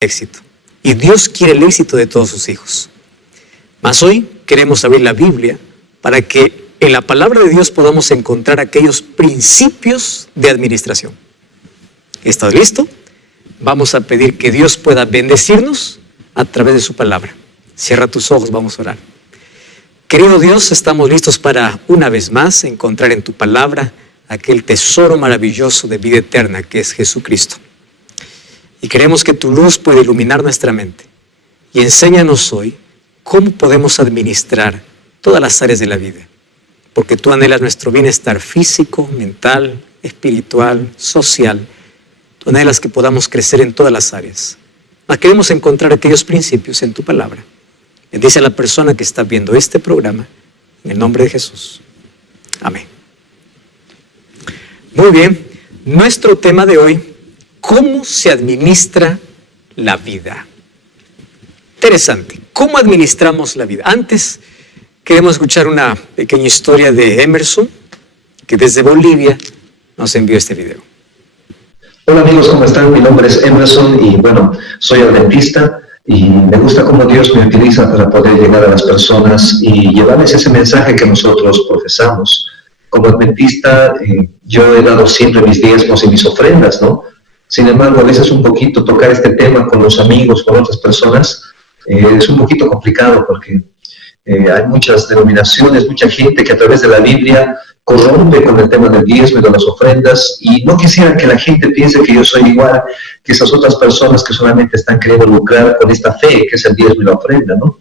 éxito. Y Dios quiere el éxito de todos sus hijos. Mas hoy queremos abrir la Biblia para que en la palabra de Dios podamos encontrar aquellos principios de administración. ¿Estás listo? Vamos a pedir que Dios pueda bendecirnos a través de su palabra. Cierra tus ojos, vamos a orar. Querido Dios, estamos listos para una vez más encontrar en tu palabra aquel tesoro maravilloso de vida eterna que es Jesucristo. Y queremos que tu luz pueda iluminar nuestra mente. Y enséñanos hoy cómo podemos administrar todas las áreas de la vida. Porque tú anhelas nuestro bienestar físico, mental, espiritual, social. Tú anhelas que podamos crecer en todas las áreas. Mas queremos encontrar aquellos principios en tu palabra. Bendice a la persona que está viendo este programa. En el nombre de Jesús. Amén. Muy bien. Nuestro tema de hoy: ¿cómo se administra la vida? Interesante. ¿Cómo administramos la vida? Antes queremos escuchar una pequeña historia de Emerson, que desde Bolivia nos envió este video. Hola amigos, ¿cómo están? Mi nombre es Emerson y bueno, soy adventista y me gusta cómo Dios me utiliza para poder llegar a las personas y llevarles ese mensaje que nosotros profesamos. Como adventista, yo he dado siempre mis diezmos y mis ofrendas, ¿no? Sin embargo, a veces un poquito tocar este tema con los amigos, con otras personas, es un poquito complicado porque hay muchas denominaciones, mucha gente que a través de la Biblia corrompe con el tema del diezmo y de las ofrendas, y no quisiera que la gente piense que yo soy igual que esas otras personas que solamente están queriendo lucrar con esta fe que es el diezmo y la ofrenda, ¿no?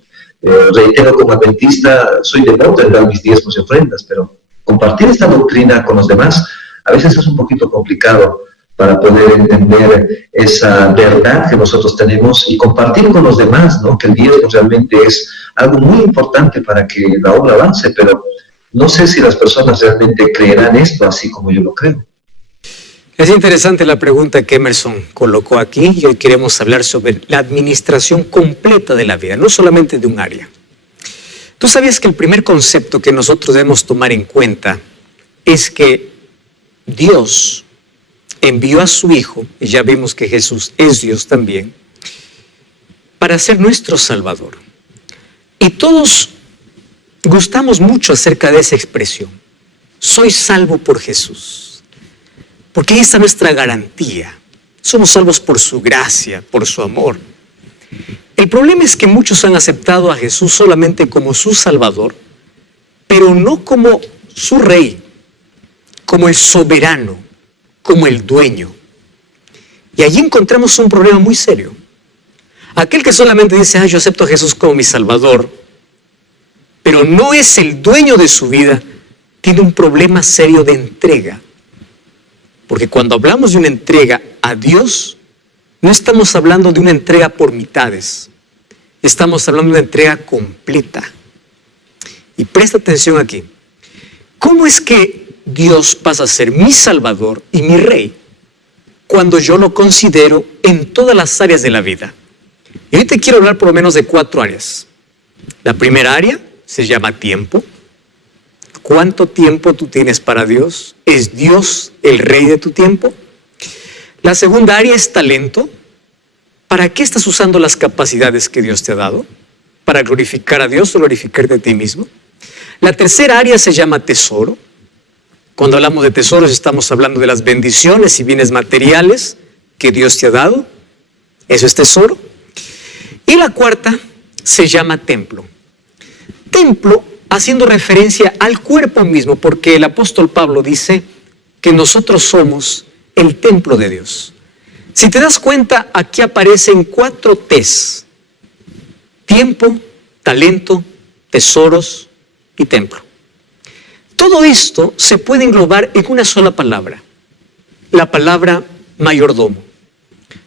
Reitero, como adventista soy devoto en dar mis diezmos y ofrendas, pero compartir esta doctrina con los demás a veces es un poquito complicado para poder entender esa verdad que nosotros tenemos y compartir con los demás, ¿no? Que el diezmo realmente es algo muy importante para que la obra avance, pero no sé si las personas realmente creerán esto así como yo lo creo. Es interesante la pregunta que Emerson colocó aquí, y hoy queremos hablar sobre la administración completa de la vida, no solamente de un área. ¿Tú sabías que el primer concepto que nosotros debemos tomar en cuenta es que Dios envió a su Hijo, y ya vimos que Jesús es Dios también, para ser nuestro Salvador? Y todos gustamos mucho acerca de esa expresión: soy salvo por Jesús, porque ahí está nuestra garantía. Somos salvos por su gracia, por su amor. El problema es que muchos han aceptado a Jesús solamente como su Salvador, pero no como su Rey, como el soberano, como el dueño. Y allí encontramos un problema muy serio. Aquel que solamente dice: yo acepto a Jesús como mi Salvador, pero no es el dueño de su vida, tiene un problema serio de entrega. Porque cuando hablamos de una entrega a Dios, no estamos hablando de una entrega por mitades, estamos hablando de una entrega completa. Y presta atención aquí. ¿Cómo es que Dios pasa a ser mi Salvador y mi Rey cuando yo lo considero en todas las áreas de la vida? Y hoy te quiero hablar por lo menos de 4 áreas. La primera área se llama tiempo. ¿Cuánto tiempo tú tienes para Dios? ¿Es Dios el Rey de tu tiempo? La segunda área es talento. ¿Para qué estás usando las capacidades que Dios te ha dado? ¿Para glorificar a Dios o glorificarte a ti mismo? La tercera área se llama tesoro. Cuando hablamos de tesoros estamos hablando de las bendiciones y bienes materiales que Dios te ha dado. Eso es tesoro. Y la cuarta se llama templo. Templo haciendo referencia al cuerpo mismo, porque el apóstol Pablo dice que nosotros somos el templo de Dios. Si te das cuenta, aquí aparecen 4 T's: tiempo, talento, tesoros y templo. Todo esto se puede englobar en una sola palabra: la palabra mayordomo.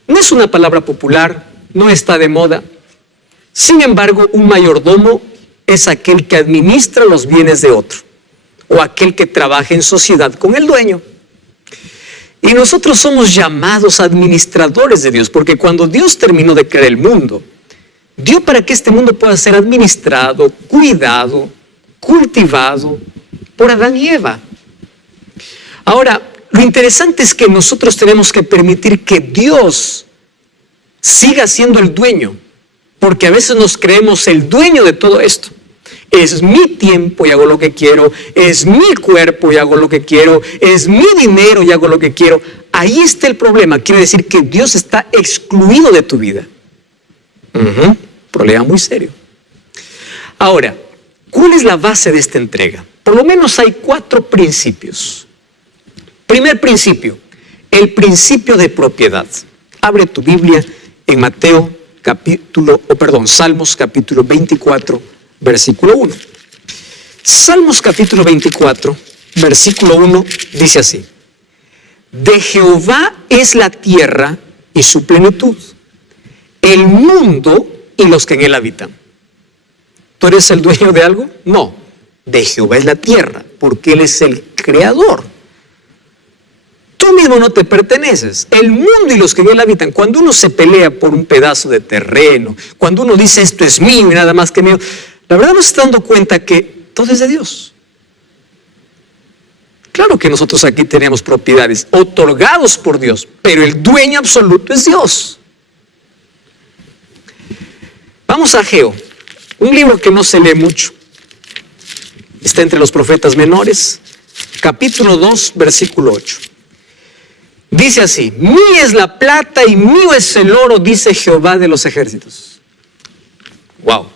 No es una palabra popular, no está de moda. Sin embargo, un mayordomo es aquel que administra los bienes de otro, o aquel que trabaja en sociedad con el dueño. Y nosotros somos llamados administradores de Dios, porque cuando Dios terminó de crear el mundo, dio para que este mundo pueda ser administrado, cuidado, cultivado por Adán y Eva. Ahora, lo interesante es que nosotros tenemos que permitir que Dios siga siendo el dueño, porque a veces nos creemos el dueño de todo esto. Es mi tiempo y hago lo que quiero, es mi cuerpo y hago lo que quiero, es mi dinero y hago lo que quiero. Ahí está el problema, quiere decir que Dios está excluido de tu vida. Problema muy serio. Ahora, ¿cuál es la base de esta entrega? Por lo menos hay 4 principios. Primer principio, el principio de propiedad. Abre tu Biblia en Salmos capítulo 24, versículo 1. Salmos capítulo 24, versículo 1 dice así: de Jehová es la tierra y su plenitud, el mundo y los que en él habitan. ¿Tú eres el dueño de algo? No, de Jehová es la tierra, porque él es el creador. Tú mismo no te perteneces, el mundo y los que en él habitan. Cuando uno se pelea por un pedazo de terreno, cuando uno dice esto es mío y nada más que mío, la verdad nos está dando cuenta que todo es de Dios. Claro que nosotros aquí tenemos propiedades otorgados por Dios, pero el dueño absoluto es Dios. Vamos a Ageo, un libro que no se lee mucho. Está entre los profetas menores, capítulo 2, versículo 8. Dice así: mía es la plata y mío es el oro, dice Jehová de los ejércitos. Wow.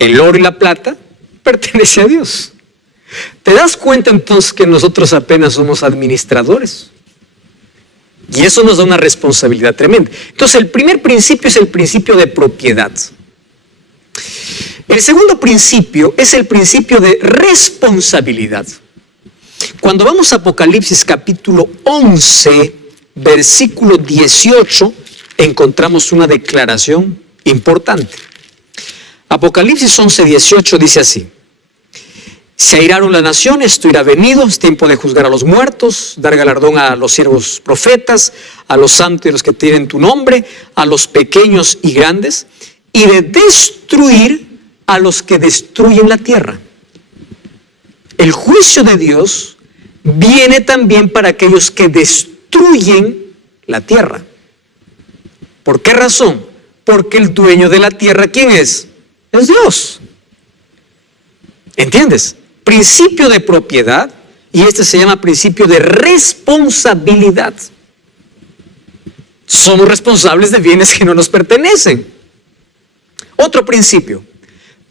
El oro y la plata pertenece a Dios. ¿Te das cuenta entonces que nosotros apenas somos administradores? Y eso nos da una responsabilidad tremenda. Entonces el primer principio es el principio de propiedad. El segundo principio es el principio de responsabilidad. Cuando vamos a Apocalipsis capítulo 11, versículo 18, encontramos una declaración importante. Apocalipsis 11, 18 dice así: se airaron las naciones, esto irá venido, es tiempo de juzgar a los muertos, dar galardón a los siervos profetas, a los santos y los que tienen tu nombre, a los pequeños y grandes, y de destruir a los que destruyen la tierra. El juicio de Dios viene también para aquellos que destruyen la tierra. ¿Por qué razón? Porque el dueño de la tierra, ¿quién es? Es Dios. ¿Entiendes? Principio de propiedad, y este se llama principio de responsabilidad. Somos responsables de bienes que no nos pertenecen. Otro principio,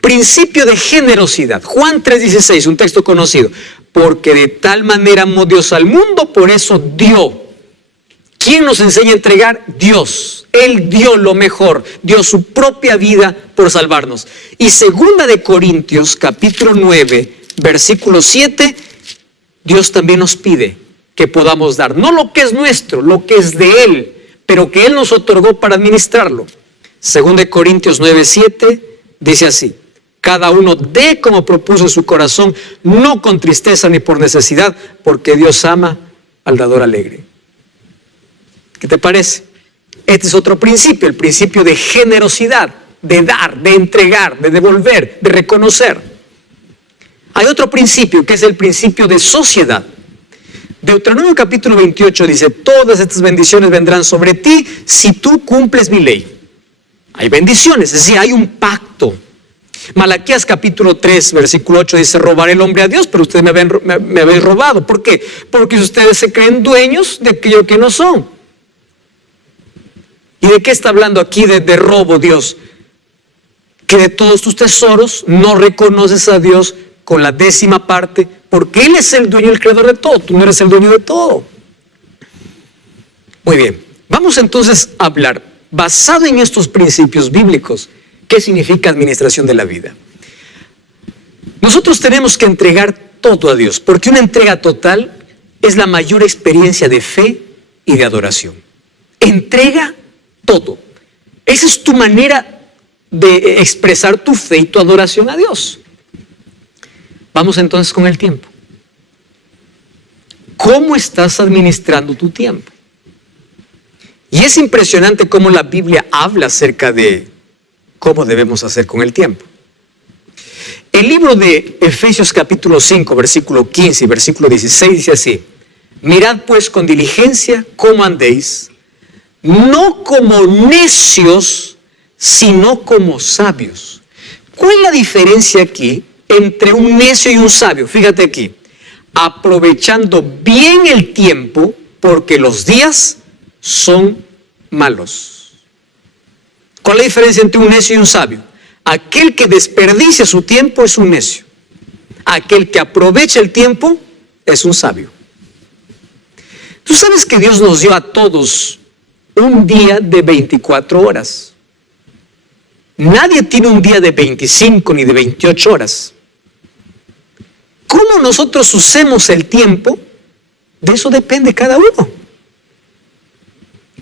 principio de generosidad. Juan 3:16, un texto conocido. Porque de tal manera amó Dios al mundo, por eso dio. ¿Quién nos enseña a entregar? Dios. Él dio lo mejor, dio su propia vida por salvarnos. Y segunda de Corintios, capítulo 9, versículo 7, Dios también nos pide que podamos dar, no lo que es nuestro, lo que es de Él, pero que Él nos otorgó para administrarlo. Segunda de Corintios 9, 7, dice así: cada uno dé como propuso en su corazón, no con tristeza ni por necesidad, porque Dios ama al dador alegre. ¿Qué te parece? Este es otro principio, el principio de generosidad, de dar, de entregar, de devolver, de reconocer. Hay otro principio que es el principio de sociedad. Deuteronomio capítulo 28 dice: todas estas bendiciones vendrán sobre ti si tú cumples mi ley. Hay bendiciones, es decir, hay un pacto. Malaquías capítulo 3, versículo 8 dice: robará el hombre a Dios, pero ustedes me habéis robado. ¿Por qué? Porque ustedes se creen dueños de aquello que no son. ¿Y de qué está hablando aquí de robo Dios? Que de todos tus tesoros no reconoces a Dios con la 10ª parte, porque Él es el dueño y el creador de todo. Tú no eres el dueño de todo. Muy bien, vamos entonces a hablar, basado en estos principios bíblicos, ¿qué significa administración de la vida? Nosotros tenemos que entregar todo a Dios, porque una entrega total es la mayor experiencia de fe y de adoración. Entrega todo. Esa es tu manera de expresar tu fe y tu adoración a Dios. Vamos entonces con el tiempo. ¿Cómo estás administrando tu tiempo? Y es impresionante cómo la Biblia habla acerca de cómo debemos hacer con el tiempo. El libro de Efesios capítulo 5, versículo 15 y versículo 16 dice así: mirad pues con diligencia cómo andéis, no como necios, sino como sabios. ¿Cuál es la diferencia aquí entre un necio y un sabio? Fíjate aquí, aprovechando bien el tiempo porque los días son malos. ¿Cuál es la diferencia entre un necio y un sabio? Aquel que desperdicia su tiempo es un necio. Aquel que aprovecha el tiempo es un sabio. Tú sabes que Dios nos dio a todos un día de 24 horas. Nadie tiene un día de 25 ni de 28 horas. ¿Cómo nosotros usemos el tiempo? De eso depende cada uno.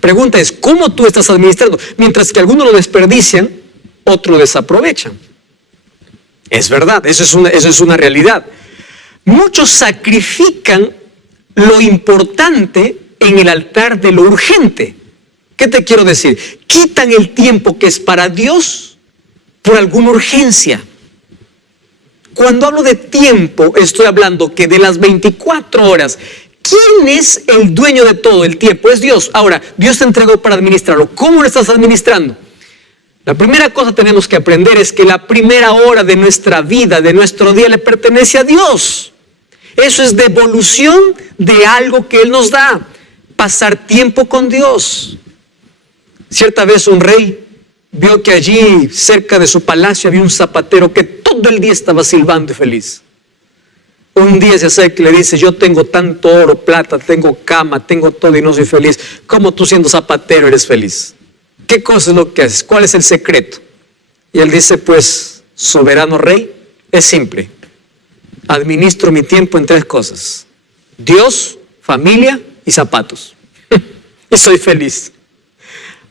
Pregunta es, ¿cómo tú estás administrando? Mientras que algunos lo desperdician, otros lo desaprovechan. Es verdad, eso es una realidad. Muchos sacrifican lo importante en el altar de lo urgente. ¿Qué te quiero decir? Quitan el tiempo que es para Dios por alguna urgencia. Cuando hablo de tiempo, estoy hablando que de las 24 horas, ¿quién es el dueño de todo el tiempo? Es Dios. Ahora, Dios te entregó para administrarlo. ¿Cómo lo estás administrando? La primera cosa que tenemos que aprender es que la primera hora de nuestra vida, de nuestro día, le pertenece a Dios. Eso es devolución de algo que Él nos da. Pasar tiempo con Dios. Cierta vez un rey vio que allí, cerca de su palacio, había un zapatero que todo el día estaba silbando y feliz. Un día se acerca y le dice, yo tengo tanto oro, plata, tengo cama, tengo todo y no soy feliz. ¿Cómo tú siendo zapatero eres feliz? ¿Qué cosa es lo que haces? ¿Cuál es el secreto? Y él dice, pues, soberano rey, es simple. Administro mi tiempo en 3 cosas. Dios, familia y zapatos. Y soy feliz.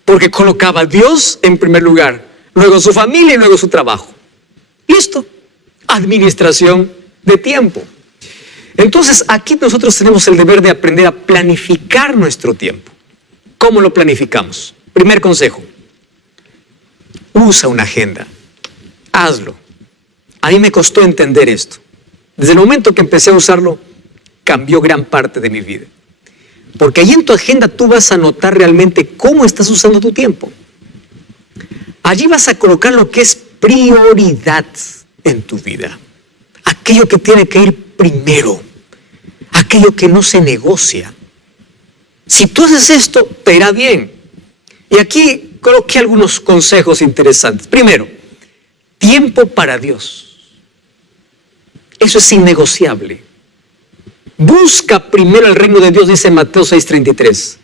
Porque colocaba a Dios en primer lugar, luego su familia y luego su trabajo. Listo. Administración de tiempo. Entonces, aquí nosotros tenemos el deber de aprender a planificar nuestro tiempo. ¿Cómo lo planificamos? Primer consejo. Usa una agenda. Hazlo. A mí me costó entender esto. Desde el momento que empecé a usarlo, cambió gran parte de mi vida. Porque allí en tu agenda tú vas a anotar realmente cómo estás usando tu tiempo. Allí vas a colocar lo que es prioridad en tu vida. Aquello que tiene que ir primero. Aquello que no se negocia. Si tú haces esto, te irá bien. Y aquí coloqué algunos consejos interesantes. Primero, tiempo para Dios. Eso es innegociable. Busca primero el reino de Dios, dice Mateo 6:33.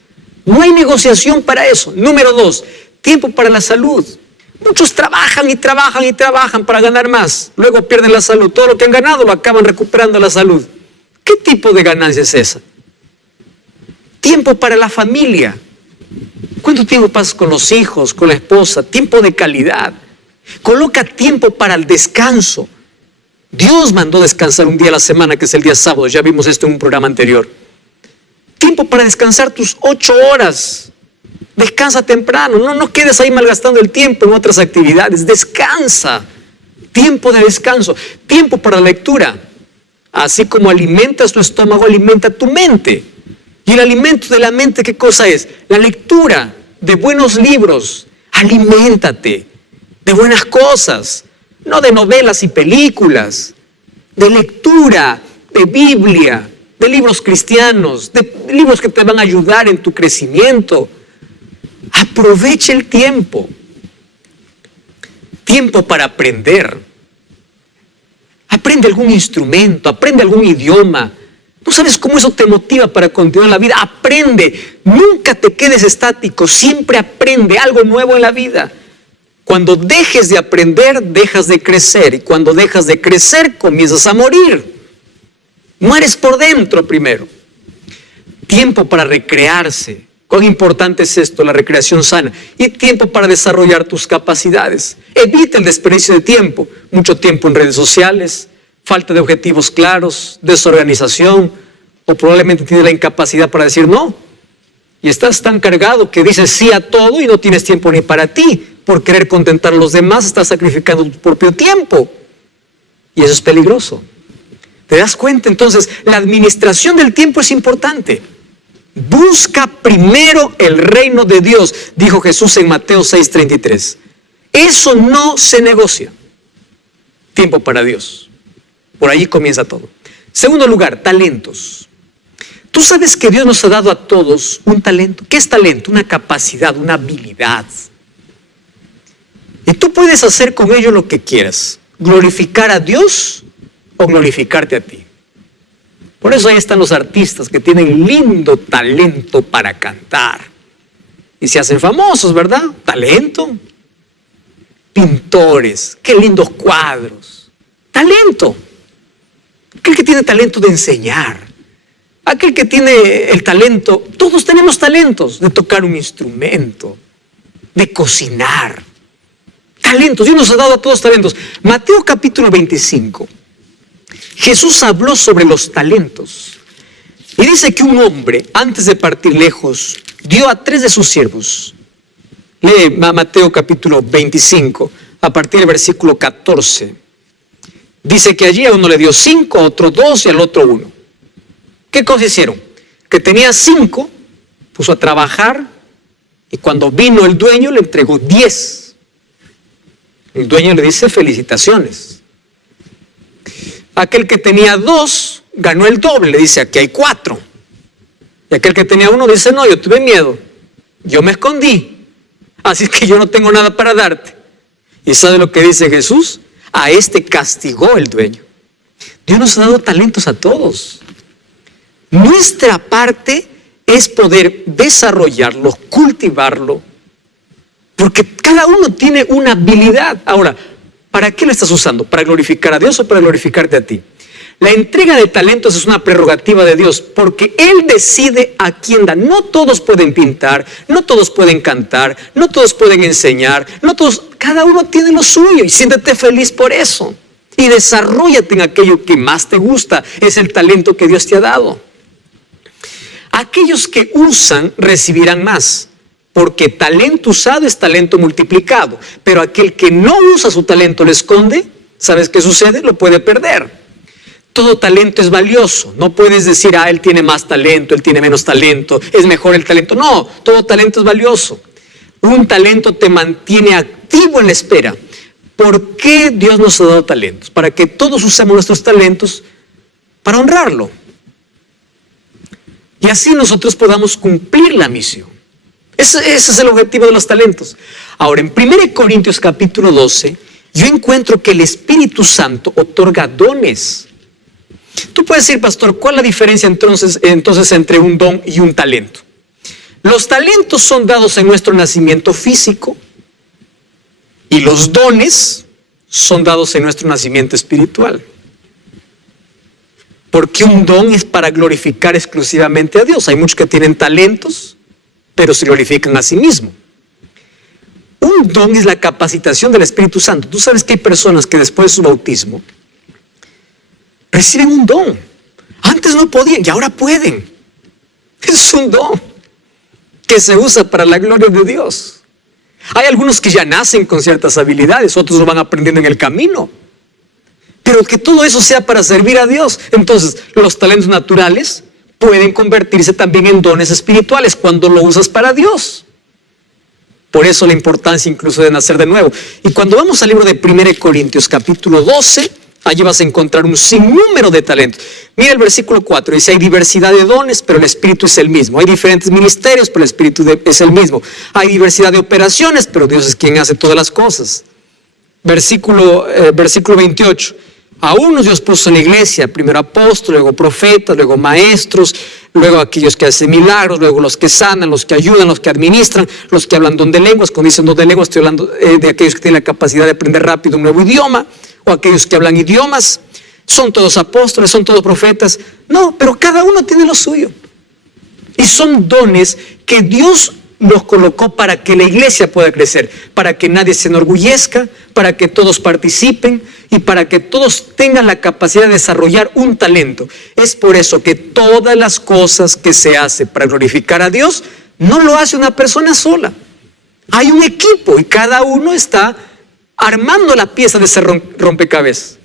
No hay negociación para eso. Número 2, tiempo para la salud. Muchos trabajan y trabajan y trabajan para ganar más. Luego pierden la salud. Todo lo que han ganado lo acaban recuperando la salud. ¿Qué tipo de ganancia es esa? Tiempo para la familia. ¿Cuánto tiempo pasas con los hijos, con la esposa? Tiempo de calidad. Coloca tiempo para el descanso. Dios mandó descansar un día a la semana, que es el día sábado. Ya vimos esto en un programa anterior. Tiempo para descansar tus 8 horas. Descansa temprano. No quedes ahí malgastando el tiempo en otras actividades. Descansa. Tiempo de descanso. Tiempo para la lectura. Así como alimentas tu estómago, alimenta tu mente. Y el alimento de la mente, ¿qué cosa es? La lectura de buenos libros. Aliméntate de buenas cosas. No de novelas y películas, de lectura, de Biblia, de libros cristianos, de libros que te van a ayudar en tu crecimiento. Aprovecha el tiempo. Tiempo para aprender. Aprende algún instrumento, aprende algún idioma. ¿No sabes cómo eso te motiva para continuar la vida? Aprende. Nunca te quedes estático. Siempre aprende algo nuevo en la vida. Cuando dejes de aprender, dejas de crecer. Y cuando dejas de crecer, comienzas a morir. Mueres por dentro primero. Tiempo para recrearse. Cuán importante es esto, la recreación sana. Y tiempo para desarrollar tus capacidades. Evita el desperdicio de tiempo. Mucho tiempo en redes sociales, falta de objetivos claros, desorganización, o probablemente tienes la incapacidad para decir no. Y estás tan cargado que dices sí a todo y no tienes tiempo ni para ti. Por querer contentar a los demás, estás sacrificando tu propio tiempo. Y eso es peligroso. ¿Te das cuenta? Entonces, la administración del tiempo es importante. Busca primero el reino de Dios, dijo Jesús en Mateo 6:33. Eso no se negocia. Tiempo para Dios. Por ahí comienza todo. Segundo lugar, talentos. Tú sabes que Dios nos ha dado a todos un talento. ¿Qué es talento? Una capacidad, una habilidad. Y tú puedes hacer con ello lo que quieras. Glorificar a Dios o glorificarte a ti. Por eso ahí están los artistas que tienen lindo talento para cantar. Y se hacen famosos, ¿verdad? Talento. Pintores, qué lindos cuadros. Talento. Aquel que tiene talento de enseñar. Aquel que tiene el talento, todos tenemos talentos de tocar un instrumento, de cocinar. Talentos, Dios nos ha dado a todos talentos. Mateo capítulo 25. Jesús habló sobre los talentos. Y dice que un hombre, antes de partir lejos, dio a 3 de sus siervos. Lee Mateo capítulo 25, a partir del versículo 14. Dice que allí a uno le dio 5, a otro 2 y al otro 1. ¿Qué cosa hicieron? Que tenía 5, puso a trabajar y cuando vino el dueño le entregó 10. El dueño le dice felicitaciones. Aquel que tenía 2 ganó el doble, le dice aquí hay 4. Y aquel que tenía 1 dice no, yo tuve miedo, yo me escondí, así que yo no tengo nada para darte. ¿Y sabe lo que dice Jesús? A este castigó el dueño. Dios nos ha dado talentos a todos. Nuestra parte es poder desarrollarlo, cultivarlo, porque cada uno tiene una habilidad. Ahora, ¿para qué lo estás usando? ¿Para glorificar a Dios o para glorificarte a ti? La entrega de talentos es una prerrogativa de Dios, porque Él decide a quién da. No todos pueden pintar, no todos pueden cantar, no todos pueden enseñar, no todos, cada uno tiene lo suyo y siéntete feliz por eso. Y desarróllate en aquello que más te gusta, es el talento que Dios te ha dado. Aquellos que usan recibirán más, porque talento usado es talento multiplicado. Pero aquel que no usa su talento, lo esconde, ¿sabes qué sucede? Lo puede perder. Todo talento es valioso. No puedes decir, él tiene más talento, él tiene menos talento, es mejor el talento. No, todo talento es valioso. Un talento te mantiene activo en la espera. ¿Por qué Dios nos ha dado talentos? Para que todos usemos nuestros talentos para honrarlo. Y así nosotros podamos cumplir la misión. Ese es el objetivo de los talentos. Ahora, en 1 Corintios capítulo 12, yo encuentro que el Espíritu Santo otorga dones. Tú puedes decir, pastor, ¿cuál es la diferencia entonces entre un don y un talento? Los talentos son dados en nuestro nacimiento físico y los dones son dados en nuestro nacimiento espiritual. Porque un don es para glorificar exclusivamente a Dios. Hay muchos que tienen talentos, pero se glorifican a sí mismos. Un don es la capacitación del Espíritu Santo. Tú sabes que hay personas que después de su bautismo reciben un don. Antes no podían y ahora pueden. Es un don que se usa para la gloria de Dios. Hay algunos que ya nacen con ciertas habilidades, otros lo van aprendiendo en el camino. Pero que todo eso sea para servir a Dios. Entonces, los talentos naturales pueden convertirse también en dones espirituales cuando lo usas para Dios. Por eso la importancia incluso de nacer de nuevo. Y cuando vamos al libro de 1 Corintios capítulo 12, allí vas a encontrar un sinnúmero de talentos. Mira el versículo 4, dice, hay diversidad de dones, pero el Espíritu es el mismo. Hay diferentes ministerios, pero el Espíritu es el mismo. Hay diversidad de operaciones, pero Dios es quien hace todas las cosas. Versículo 28. A unos Dios puso en la iglesia, primero apóstoles, luego profetas, luego maestros, luego aquellos que hacen milagros, luego los que sanan, los que ayudan, los que administran, los que hablan don de lenguas. Cuando dicen don de lenguas estoy hablando de aquellos que tienen la capacidad de aprender rápido un nuevo idioma, o aquellos que hablan idiomas. Son todos apóstoles, son todos profetas. No, pero cada uno tiene lo suyo. Y son dones que Dios nos colocó para que la iglesia pueda crecer, para que nadie se enorgullezca, para que todos participen y para que todos tengan la capacidad de desarrollar un talento. Es por eso que todas las cosas que se hacen para glorificar a Dios, no lo hace una persona sola. Hay un equipo y cada uno está armando la pieza de ese rompecabezas.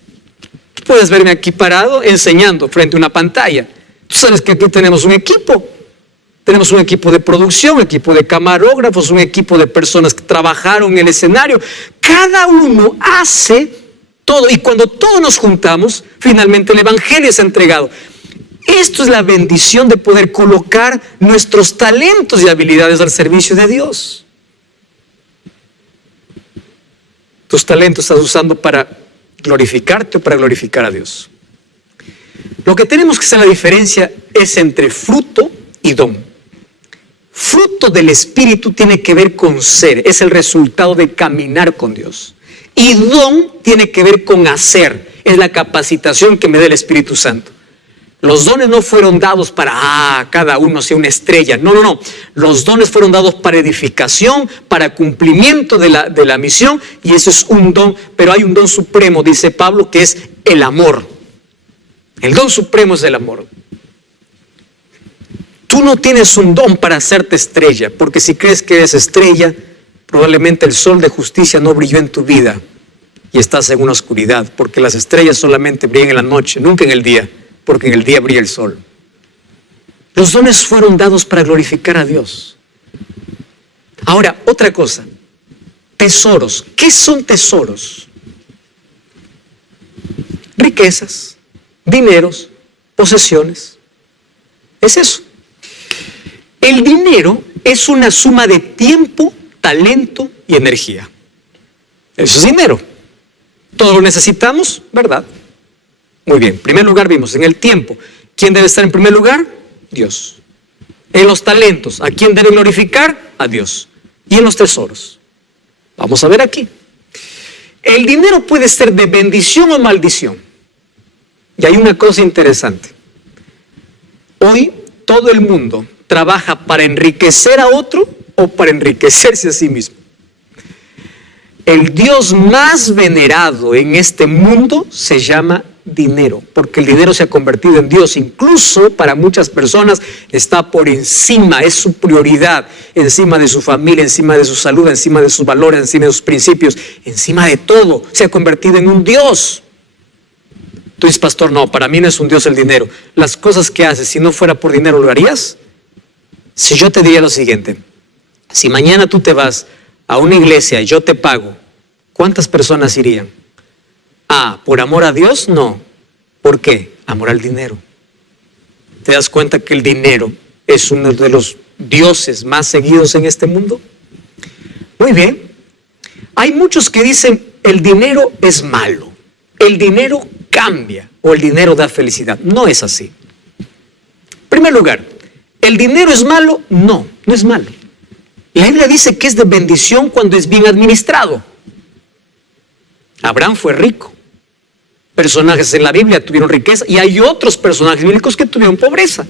Tú puedes verme aquí parado enseñando frente a una pantalla. Tú sabes que aquí tenemos un equipo. Tenemos un equipo de producción, un equipo de camarógrafos, un equipo de personas que trabajaron en el escenario. Cada uno hace todo, y cuando todos nos juntamos, finalmente el evangelio es entregado. Esto es la bendición de poder colocar nuestros talentos y habilidades al servicio de Dios. Tus talentos estás usando para glorificarte o para glorificar a Dios. Lo que tenemos que hacer la diferencia es entre fruto y don. Fruto del Espíritu tiene que ver con ser, es el resultado de caminar con Dios. Y don tiene que ver con hacer, es la capacitación que me da el Espíritu Santo. Los dones no fueron dados para, cada uno sea una estrella. No. Los dones fueron dados para edificación, para cumplimiento de la misión, y eso es un don. Pero hay un don supremo, dice Pablo, que es el amor. El don supremo es el amor. Tú no tienes un don para hacerte estrella, porque si crees que eres estrella, probablemente el sol de justicia no brilló en tu vida y estás en una oscuridad, porque las estrellas solamente brillan en la noche, nunca en el día, porque en el día brilla el sol. Los dones fueron dados para glorificar a Dios. Ahora, otra cosa, tesoros. ¿Qué son tesoros? Riquezas, dineros, posesiones. Es eso. El dinero es una suma de tiempo, talento y energía. Eso es dinero. Todo lo necesitamos, ¿verdad? Muy bien. En primer lugar vimos en el tiempo. ¿Quién debe estar en primer lugar? Dios. En los talentos, ¿a quién debe glorificar? A Dios. Y en los tesoros. Vamos a ver aquí. El dinero puede ser de bendición o maldición. Y hay una cosa interesante. Hoy todo el mundo trabaja para enriquecer a otro o para enriquecerse a sí mismo. El Dios más venerado en este mundo se llama dinero, porque el dinero se ha convertido en Dios. Incluso para muchas personas está por encima, es su prioridad, encima de su familia, encima de su salud, encima de sus valores, encima de sus principios, encima de todo. Se ha convertido en un Dios. Tú dices, pastor, no, para mí no es un Dios el dinero. Las cosas que haces, si no fuera por dinero, ¿lo harías? Si yo te diría lo siguiente, si mañana tú te vas a una iglesia y yo te pago, ¿cuántas personas irían? Ah, ¿por amor a Dios? No. ¿Por qué? Amor al dinero. ¿Te das cuenta que el dinero es uno de los dioses más seguidos en este mundo? Muy bien. Hay muchos que dicen, el dinero es malo, el dinero cambia o el dinero da felicidad. No es así. En primer lugar, ¿el dinero es malo? No, no es malo. La Biblia dice que es de bendición cuando es bien administrado. Abraham fue rico. Personajes en la Biblia tuvieron riqueza y hay otros personajes bíblicos que tuvieron pobreza.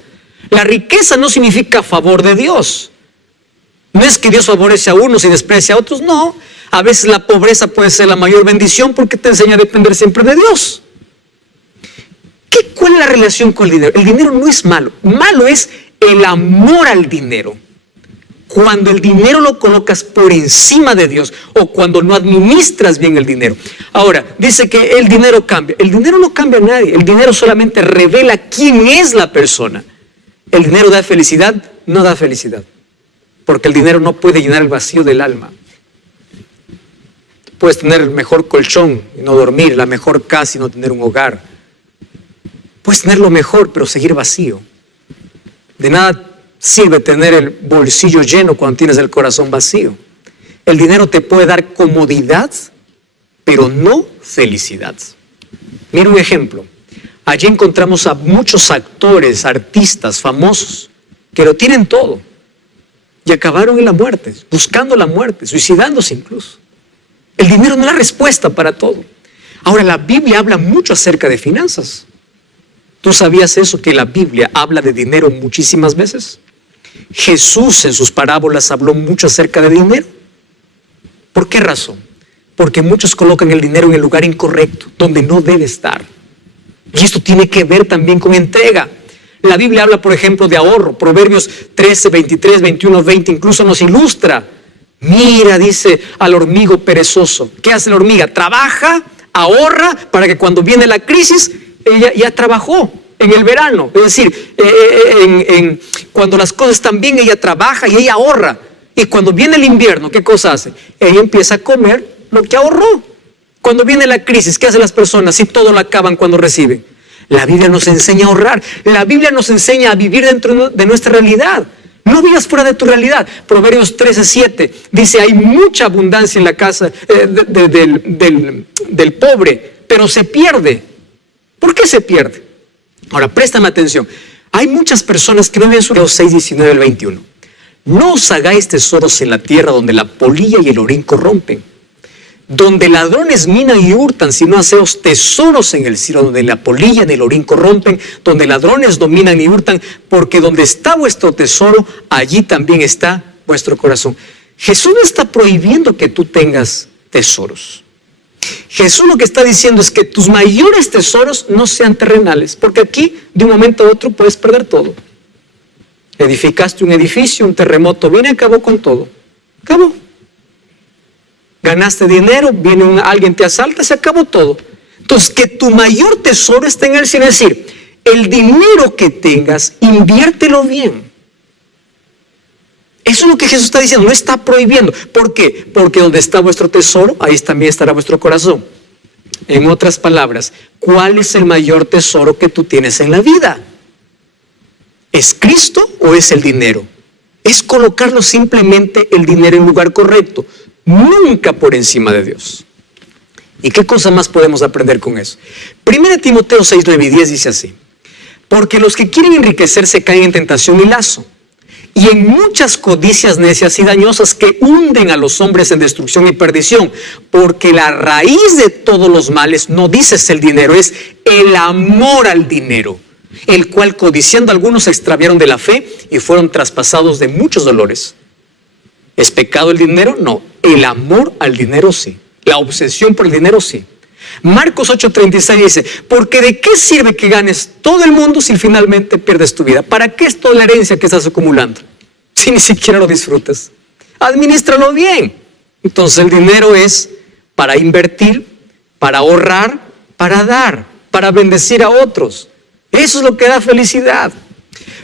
La riqueza no significa favor de Dios. No es que Dios favorece a unos y desprecia a otros, no. A veces la pobreza puede ser la mayor bendición porque te enseña a depender siempre de Dios. ¿Cuál es la relación con el dinero? El dinero no es malo. Malo es el amor al dinero. Cuando el dinero lo colocas por encima de Dios o cuando no administras bien el dinero. Ahora, dice que el dinero cambia. El dinero no cambia a nadie. El dinero solamente revela quién es la persona. El dinero da felicidad, no da felicidad. Porque el dinero no puede llenar el vacío del alma. Puedes tener el mejor colchón y no dormir, la mejor casa y no tener un hogar. Puedes tener lo mejor, pero seguir vacío. De nada sirve tener el bolsillo lleno cuando tienes el corazón vacío. El dinero te puede dar comodidad, pero no felicidad. Mira un ejemplo. Allí encontramos a muchos actores, artistas famosos, que lo tienen todo. Y acabaron en la muerte, buscando la muerte, suicidándose incluso. El dinero no es la respuesta para todo. Ahora, la Biblia habla mucho acerca de finanzas. ¿Tú sabías eso, que la Biblia habla de dinero muchísimas veces? Jesús en sus parábolas habló mucho acerca de dinero. ¿Por qué razón? Porque muchos colocan el dinero en el lugar incorrecto, donde no debe estar. Y esto tiene que ver también con entrega. La Biblia habla, por ejemplo, de ahorro. Proverbios 13, 23, 21, 20 incluso nos ilustra. Mira, dice al hormigo perezoso. ¿Qué hace la hormiga? Trabaja, ahorra, para que cuando viene la crisis, ella ya trabajó en el verano. Es decir, Cuando las cosas están bien, ella trabaja y ella ahorra. Y cuando viene el invierno, ¿qué cosa hace? Ella empieza a comer lo que ahorró. Cuando viene la crisis, ¿qué hacen las personas si todo lo acaban cuando reciben? La Biblia nos enseña a ahorrar. La Biblia nos enseña a vivir dentro de nuestra realidad. No vivas fuera de tu realidad. Proverbios 13:7 dice, hay mucha abundancia en la casa del pobre, pero se pierde. ¿Por qué se pierde? Ahora, préstame atención. Hay muchas personas que no ven su 6:19 al 21. No os hagáis tesoros en la tierra donde la polilla y el orín corrompen, donde ladrones minan y hurtan, sino haceos tesoros en el cielo donde la polilla y el orín corrompen, donde ladrones dominan y hurtan, porque donde está vuestro tesoro, allí también está vuestro corazón. Jesús no está prohibiendo que tú tengas tesoros. Jesús lo que está diciendo es que tus mayores tesoros no sean terrenales, porque aquí de un momento a otro puedes perder todo. Edificaste un edificio, un terremoto viene y acabó con todo. Acabó. Ganaste dinero, viene alguien te asalta, se acabó todo. Entonces, que tu mayor tesoro esté en el cielo, es decir, el dinero que tengas, inviértelo bien. Eso es lo que Jesús está diciendo, no está prohibiendo. ¿Por qué? Porque donde está vuestro tesoro, ahí también estará vuestro corazón. En otras palabras, ¿cuál es el mayor tesoro que tú tienes en la vida? ¿Es Cristo o es el dinero? Es colocarlo simplemente el dinero en lugar correcto, nunca por encima de Dios. ¿Y qué cosa más podemos aprender con eso? 1 Timoteo 6, 9 y 10 dice así: porque los que quieren enriquecerse caen en tentación y lazo, y en muchas codicias necias y dañosas que hunden a los hombres en destrucción y perdición, porque la raíz de todos los males, no dices el dinero, es el amor al dinero, el cual codiciando algunos se extraviaron de la fe y fueron traspasados de muchos dolores. ¿Es pecado el dinero? No. El amor al dinero sí. La obsesión por el dinero sí. Marcos 8:36 dice, porque ¿de qué sirve que ganes todo el mundo si finalmente pierdes tu vida? ¿Para qué es toda la herencia que estás acumulando si ni siquiera lo disfrutas? Admínistralo bien. Entonces el dinero es para invertir, para ahorrar, para dar, para bendecir a otros. Eso es lo que da felicidad.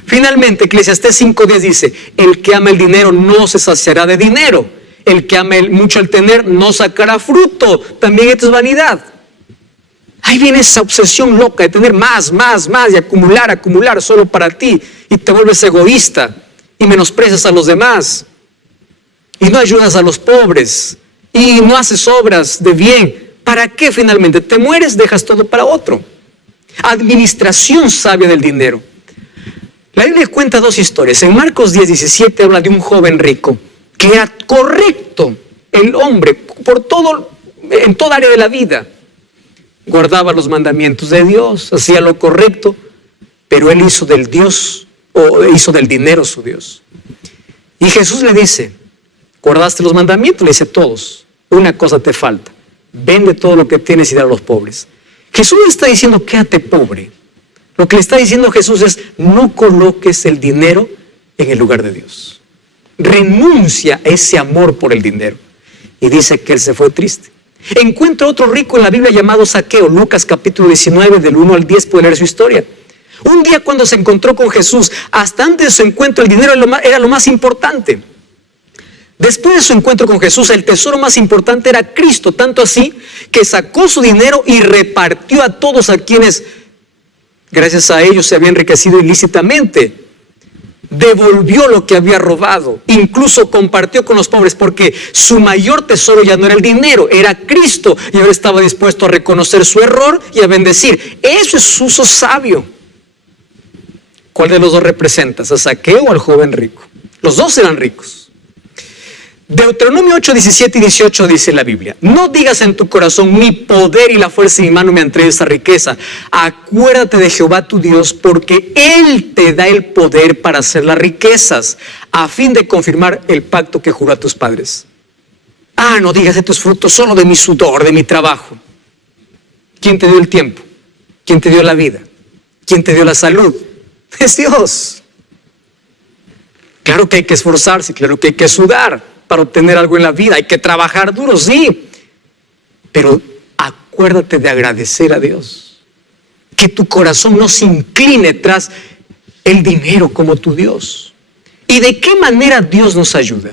Finalmente, Eclesiastés 5:10 dice, el que ama el dinero no se saciará de dinero. El que ama mucho el tener no sacará fruto. También esto es vanidad. Ahí viene esa obsesión loca de tener más y acumular solo para ti. Y te vuelves egoísta y menosprecias a los demás. Y no ayudas a los pobres. Y no haces obras de bien. ¿Para qué finalmente? Te mueres, dejas todo para otro. Administración sabia del dinero. La Biblia cuenta dos historias. En Marcos 10:17 habla de un joven rico que era correcto, el hombre, en toda área de la vida. Guardaba los mandamientos de Dios, hacía lo correcto, pero él hizo del dinero su Dios. Y Jesús le dice, ¿guardaste los mandamientos? Le dice, todos. Una cosa te falta. Vende todo lo que tienes y da a los pobres. Jesús no está diciendo, quédate pobre. Lo que le está diciendo Jesús es, no coloques el dinero en el lugar de Dios. Renuncia a ese amor por el dinero. Y dice que él se fue triste. Encuentra otro rico en la Biblia llamado Zaqueo. Lucas capítulo 19, del 1 al 10, puede leer su historia. Un día cuando se encontró con Jesús, hasta antes de su encuentro, el dinero era lo más importante. Después de su encuentro con Jesús, el tesoro más importante era Cristo. Tanto así que sacó su dinero y repartió a todos a quienes, gracias a ellos, se había enriquecido ilícitamente. Devolvió lo que había robado, incluso compartió con los pobres, porque su mayor tesoro ya no era el dinero, era Cristo, y ahora estaba dispuesto a reconocer su error y a bendecir. Eso es uso sabio. ¿Cuál de los dos representas? ¿A Zaqueo o al joven rico? Los dos eran ricos. Deuteronomio 8, 17 y 18 dice la Biblia, no digas en tu corazón, mi poder y la fuerza de mi mano me han traído esa riqueza. Acuérdate de Jehová tu Dios, porque Él te da el poder para hacer las riquezas, a fin de confirmar el pacto que juró a tus padres. No digas de tus frutos, solo de mi sudor, de mi trabajo. ¿Quién te dio el tiempo? ¿Quién te dio la vida? ¿Quién te dio la salud? Es Dios. Claro que hay que esforzarse, claro que hay que sudar para obtener algo en la vida, hay que trabajar duro, sí, pero acuérdate de agradecer a Dios, que tu corazón no se incline tras el dinero como tu Dios. ¿Y de qué manera Dios nos ayuda?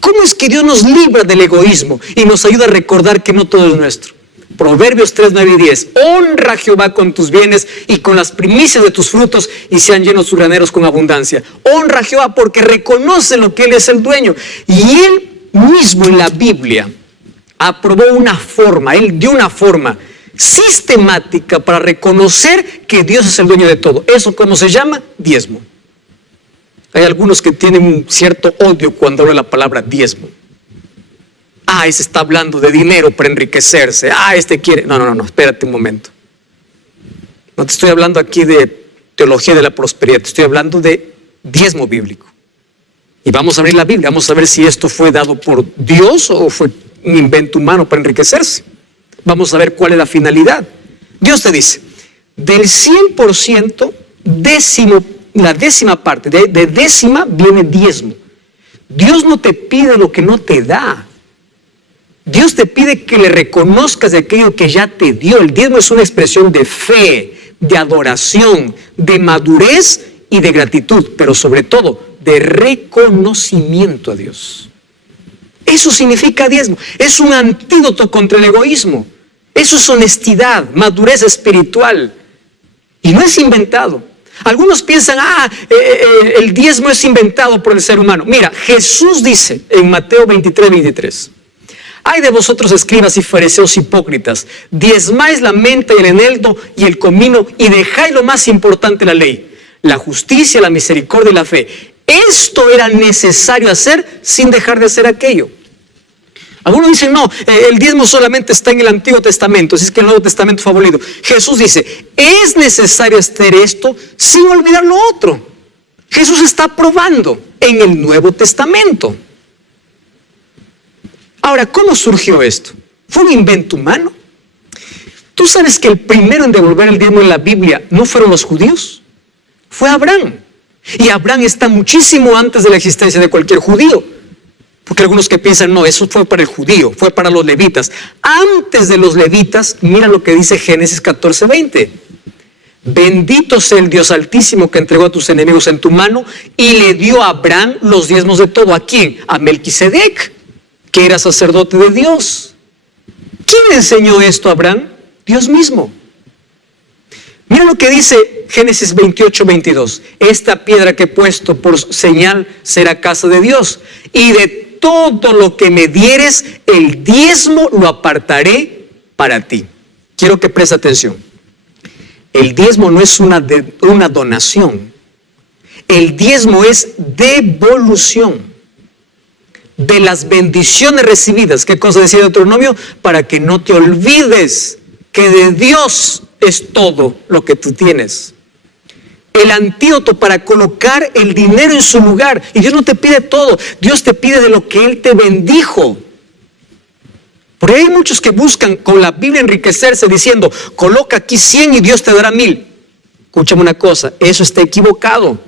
¿Cómo es que Dios nos libra del egoísmo y nos ayuda a recordar que no todo es nuestro? Proverbios 3, 9 y 10. Honra a Jehová con tus bienes y con las primicias de tus frutos, y sean llenos tus graneros con abundancia. Honra a Jehová porque reconoce lo que Él es el dueño. Y Él mismo en la Biblia aprobó una forma, Él dio una forma sistemática para reconocer que Dios es el dueño de todo. ¿Eso cómo se llama? Diezmo. Hay algunos que tienen un cierto odio cuando habla la palabra diezmo. Ese está hablando de dinero para enriquecerse. Este quiere... No, espérate un momento. No te estoy hablando aquí de teología de la prosperidad, te estoy hablando de diezmo bíblico. Y vamos a abrir la Biblia, vamos a ver si esto fue dado por Dios o fue un invento humano para enriquecerse. Vamos a ver cuál es la finalidad. Dios te dice, del 100%, la décima parte, de décima viene diezmo. Dios no te pide lo que no te da. Dios te pide que le reconozcas de aquello que ya te dio. El diezmo es una expresión de fe, de adoración, de madurez y de gratitud, pero sobre todo de reconocimiento a Dios. Eso significa diezmo. Es un antídoto contra el egoísmo. Eso es honestidad, madurez espiritual. Y no es inventado. Algunos piensan, el diezmo es inventado por el ser humano. Mira, Jesús dice en Mateo 23, 23. Ay de vosotros, escribas y fariseos hipócritas, diezmáis la menta y el eneldo y el comino y dejáis lo más importante de la ley, la justicia, la misericordia y la fe. Esto era necesario hacer sin dejar de hacer aquello. Algunos dicen, no, el diezmo solamente está en el Antiguo Testamento, así es que el Nuevo Testamento fue abolido. Jesús dice, es necesario hacer esto sin olvidar lo otro. Jesús está probando en el Nuevo Testamento. Ahora, ¿cómo surgió esto? ¿Fue un invento humano? ¿Tú sabes que el primero en devolver el diezmo en la Biblia no fueron los judíos? Fue Abraham. Y Abraham está muchísimo antes de la existencia de cualquier judío. Porque algunos que piensan, no, eso fue para el judío, fue para los levitas. Antes de los levitas, mira lo que dice Génesis 14, 20. Bendito sea el Dios Altísimo que entregó a tus enemigos en tu mano y le dio a Abraham los diezmos de todo. ¿A quién? A Melquisedec, que era sacerdote de Dios. ¿Quién le enseñó esto a Abraham? Dios mismo. Mira lo que dice Génesis 28, 22. Esta piedra que he puesto por señal será casa de Dios, y de todo lo que me dieres, el diezmo lo apartaré para ti. Quiero que prestes atención. El diezmo no es una donación. El diezmo es devolución de las bendiciones recibidas. ¿Qué cosa decía Deuteronomio? Para que no te olvides que de Dios es todo lo que tú tienes. El antídoto para colocar el dinero en su lugar. Y Dios no te pide todo, Dios te pide de lo que Él te bendijo. Porque hay muchos que buscan con la Biblia enriquecerse diciendo, coloca aquí 100 y Dios te dará 1000. Escúchame una cosa, eso está equivocado.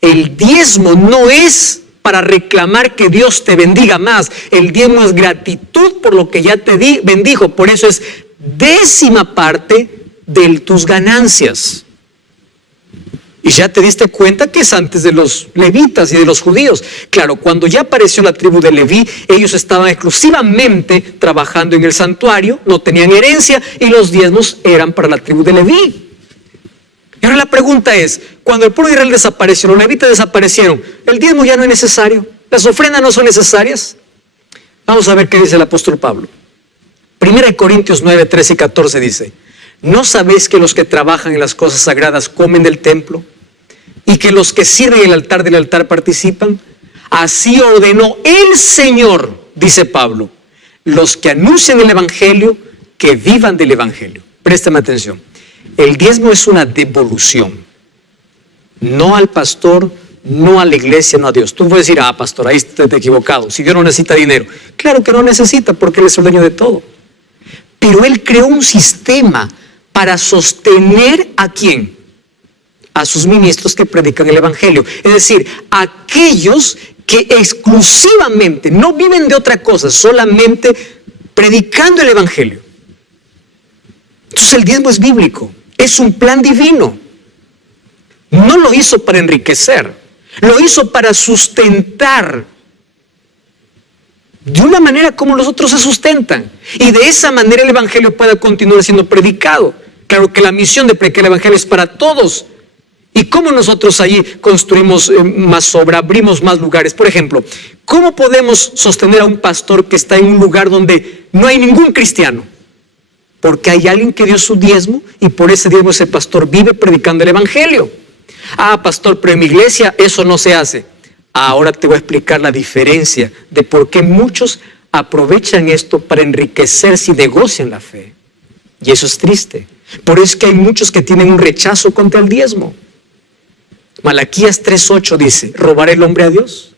El diezmo no es para reclamar que Dios te bendiga más. El diezmo es gratitud por lo que ya te bendijo. Por eso es décima parte de tus ganancias. Y ya te diste cuenta que es antes de los levitas y de los judíos. Claro, cuando ya apareció la tribu de Leví, ellos estaban exclusivamente trabajando en el santuario, no tenían herencia y los diezmos eran para la tribu de Leví. Y ahora la pregunta es, cuando el pueblo de Israel desapareció, los levitas desaparecieron, ¿el diezmo ya no es necesario? ¿Las ofrendas no son necesarias? Vamos a ver qué dice el apóstol Pablo. 1 Corintios 9, 13 y 14 dice, ¿no sabéis que los que trabajan en las cosas sagradas comen del templo? ¿Y que los que sirven el altar del altar participan? Así ordenó el Señor, dice Pablo, los que anuncian el Evangelio, que vivan del Evangelio. Préstame atención. El diezmo es una devolución. No al pastor, no a la iglesia, no a Dios. Tú puedes decir, pastor, ahí estás equivocado. Si Dios no necesita dinero. Claro que no necesita porque Él es el dueño de todo. Pero Él creó un sistema para sostener ¿a quién? A sus ministros que predican el Evangelio. Es decir, aquellos que exclusivamente no viven de otra cosa, solamente predicando el Evangelio. Entonces el diezmo es bíblico, es un plan divino. No lo hizo para enriquecer, lo hizo para sustentar de una manera como los otros se sustentan. Y de esa manera el evangelio pueda continuar siendo predicado. Claro que la misión de predicar el evangelio es para todos. ¿Y cómo nosotros allí construimos más obra, abrimos más lugares? Por ejemplo, ¿cómo podemos sostener a un pastor que está en un lugar donde no hay ningún cristiano? Porque hay alguien que dio su diezmo y por ese diezmo ese pastor vive predicando el evangelio. Ah, pastor, pero en mi iglesia eso no se hace. Ahora te voy a explicar la diferencia de por qué muchos aprovechan esto para enriquecerse y negocian la fe. Y eso es triste. Por eso es que hay muchos que tienen un rechazo contra el diezmo. Malaquías 3:8 dice, ¿robará el hombre a Dios?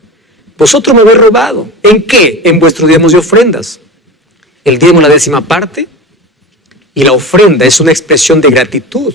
Vosotros me habéis robado. ¿En qué? En vuestros diezmos y ofrendas. El diezmo es la 10ª parte y la ofrenda es una expresión de gratitud.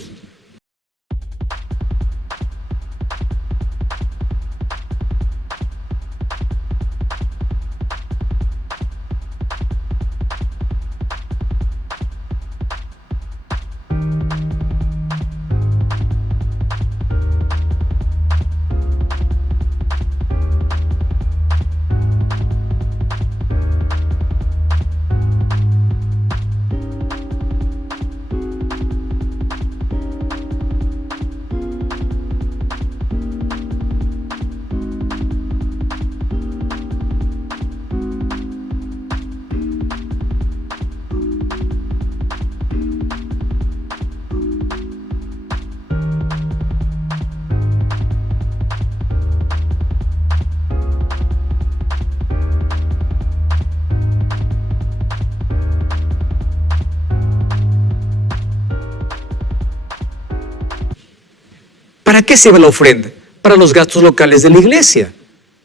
¿Para qué sirve la ofrenda? Para los gastos locales de la iglesia.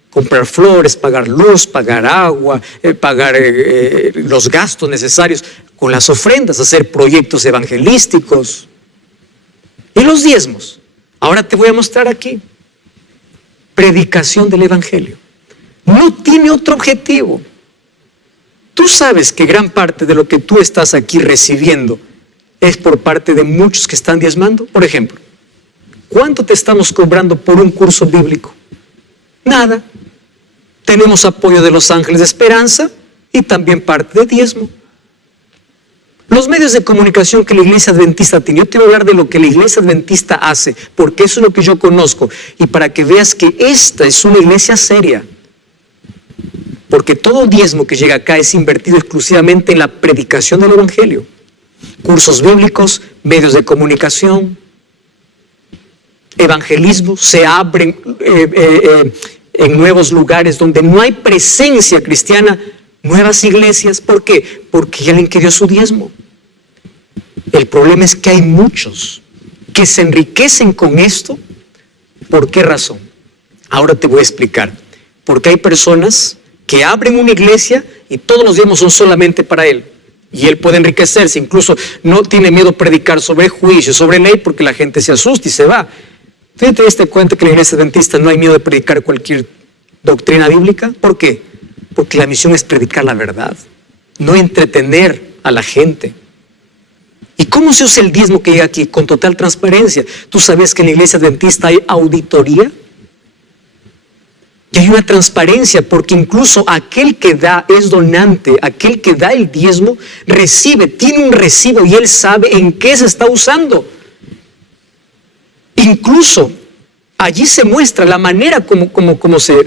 Comprar flores, pagar luz, pagar agua, pagar los gastos necesarios con las ofrendas, hacer proyectos evangelísticos. Y los diezmos. Ahora te voy a mostrar aquí. Predicación del evangelio. No tiene otro objetivo. Tú sabes que gran parte de lo que tú estás aquí recibiendo es por parte de muchos que están diezmando. Por ejemplo, ¿cuánto te estamos cobrando por un curso bíblico? Nada. Tenemos apoyo de los Ángeles de Esperanza y también parte de diezmo. Los medios de comunicación que la Iglesia Adventista tiene, yo te voy a hablar de lo que la Iglesia Adventista hace, porque eso es lo que yo conozco, y para que veas que esta es una iglesia seria. Porque todo diezmo que llega acá es invertido exclusivamente en la predicación del evangelio. Cursos bíblicos, medios de comunicación, evangelismo, se abren en nuevos lugares donde no hay presencia cristiana, nuevas iglesias. ¿Por qué? Porque hay alguien que dio su diezmo. El problema es que hay muchos que se enriquecen con esto. ¿Por qué razón? Ahora te voy a explicar. Porque hay personas que abren una iglesia y todos los diezmos son solamente para él. Y él puede enriquecerse, incluso no tiene miedo a predicar sobre juicio, sobre ley, porque la gente se asusta y se va. ¿Tú te diste cuenta que en la iglesia adventista no hay miedo de predicar cualquier doctrina bíblica? ¿Por qué? Porque la misión es predicar la verdad, no entretener a la gente. ¿Y cómo se usa el diezmo que llega aquí? Con total transparencia. ¿Tú sabes que en la iglesia adventista hay auditoría? Y hay una transparencia, porque incluso aquel que da es donante, aquel que da el diezmo recibe, tiene un recibo y él sabe en qué se está usando. Incluso allí se muestra la manera como se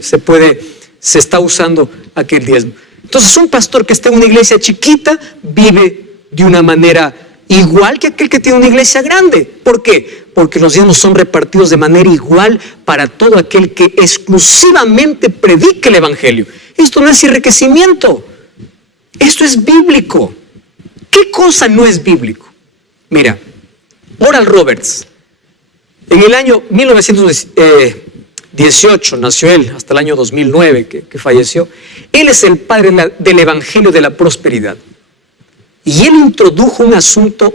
está usando aquel diezmo. Entonces un pastor que está en una iglesia chiquita vive de una manera igual que aquel que tiene una iglesia grande. ¿Por qué? Porque los diezmos son repartidos de manera igual para todo aquel que exclusivamente predique el evangelio. Esto no es enriquecimiento, esto es bíblico. ¿Qué cosa no es bíblico? Mira, Oral Roberts, en el año 1918 nació él, hasta el año 2009 que falleció. Él es el padre del evangelio de la prosperidad. Y él introdujo un asunto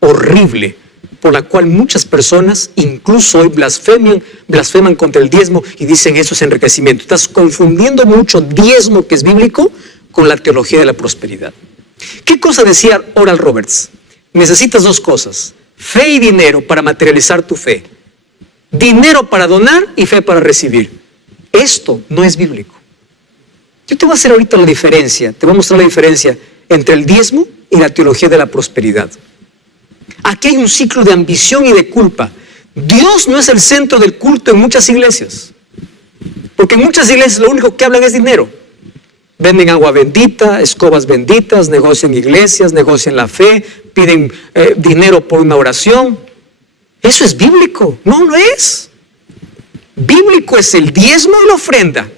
horrible, por la cual muchas personas, incluso hoy blasfeman contra el diezmo y dicen eso es enriquecimiento. Estás confundiendo mucho diezmo, que es bíblico, con la teología de la prosperidad. ¿Qué cosa decía Oral Roberts? Necesitas dos cosas: fe y dinero para materializar tu fe. dinero para donar y fe para recibir. Esto no es bíblico. Yo te voy a hacer ahorita la diferencia, te voy a mostrar la diferencia entre el diezmo y la teología de la prosperidad. Aquí hay un ciclo de ambición y de culpa. Dios no es el centro del culto en muchas iglesias. Porque en muchas iglesias lo único que hablan es dinero. Venden agua bendita, escobas benditas, negocian iglesias, negocian la fe, piden dinero por una oración. Eso es bíblico. No, no es. Bíblico es el diezmo y la ofrenda.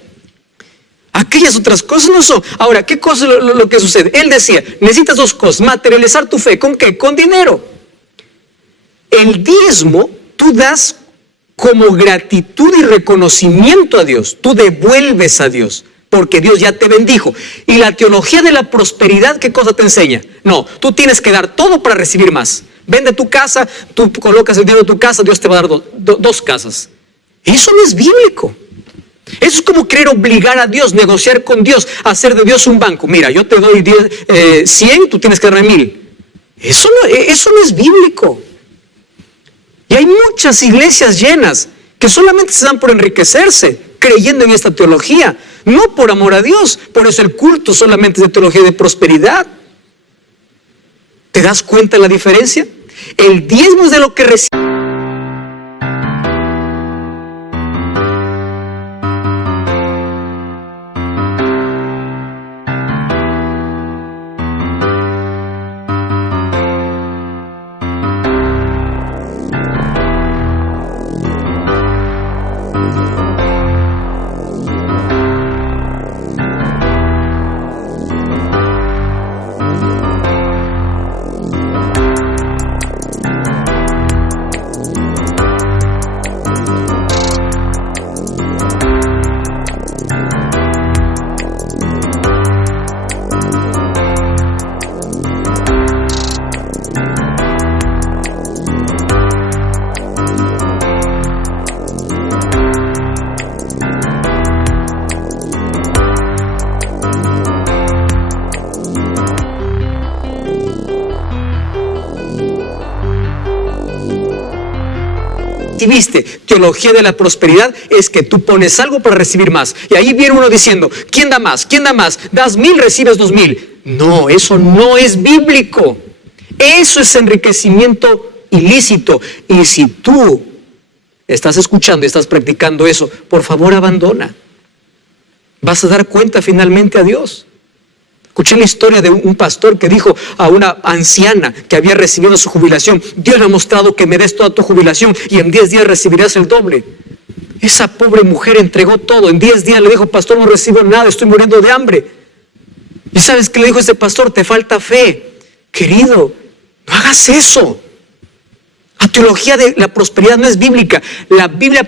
Aquellas otras cosas no son. Ahora, ¿qué cosa es lo que sucede? Él decía, necesitas dos cosas, materializar tu fe. ¿Con qué? Con dinero. El diezmo tú das como gratitud y reconocimiento a Dios. Tú devuelves a Dios, porque Dios ya te bendijo. Y la teología de la prosperidad, ¿qué cosa te enseña? No, tú tienes que dar todo para recibir más. Vende tu casa, tú colocas el dinero en tu casa, Dios te va a dar dos casas. Eso no es bíblico. Eso es como querer obligar a Dios, negociar con Dios, hacer de Dios un banco. Mira, yo te doy 100, tú tienes que darme 1000. Eso no es bíblico. Y hay muchas iglesias llenas que solamente se dan por enriquecerse, creyendo en esta teología, no por amor a Dios. Por eso el culto solamente es de teología de prosperidad. ¿Te das cuenta de la diferencia? El diezmo es de lo que recibe. Viste, teología de la prosperidad es que tú pones algo para recibir más. Y ahí viene uno diciendo, ¿quién da más? ¿Quién da más? Das 1000, recibes 2000. No, eso no es bíblico. Eso es enriquecimiento ilícito. Y si tú estás escuchando y estás practicando eso, por favor abandona. Vas a dar cuenta finalmente a Dios. Escuché la historia de un pastor que dijo a una anciana que había recibido su jubilación: Dios me ha mostrado que me des toda tu jubilación y en 10 días recibirás el doble. Esa pobre mujer entregó todo. En 10 días le dijo: pastor, no recibo nada, estoy muriendo de hambre. ¿Y sabes qué le dijo ese pastor? Te falta fe. Querido, no hagas eso. La teología de la prosperidad no es bíblica. La Biblia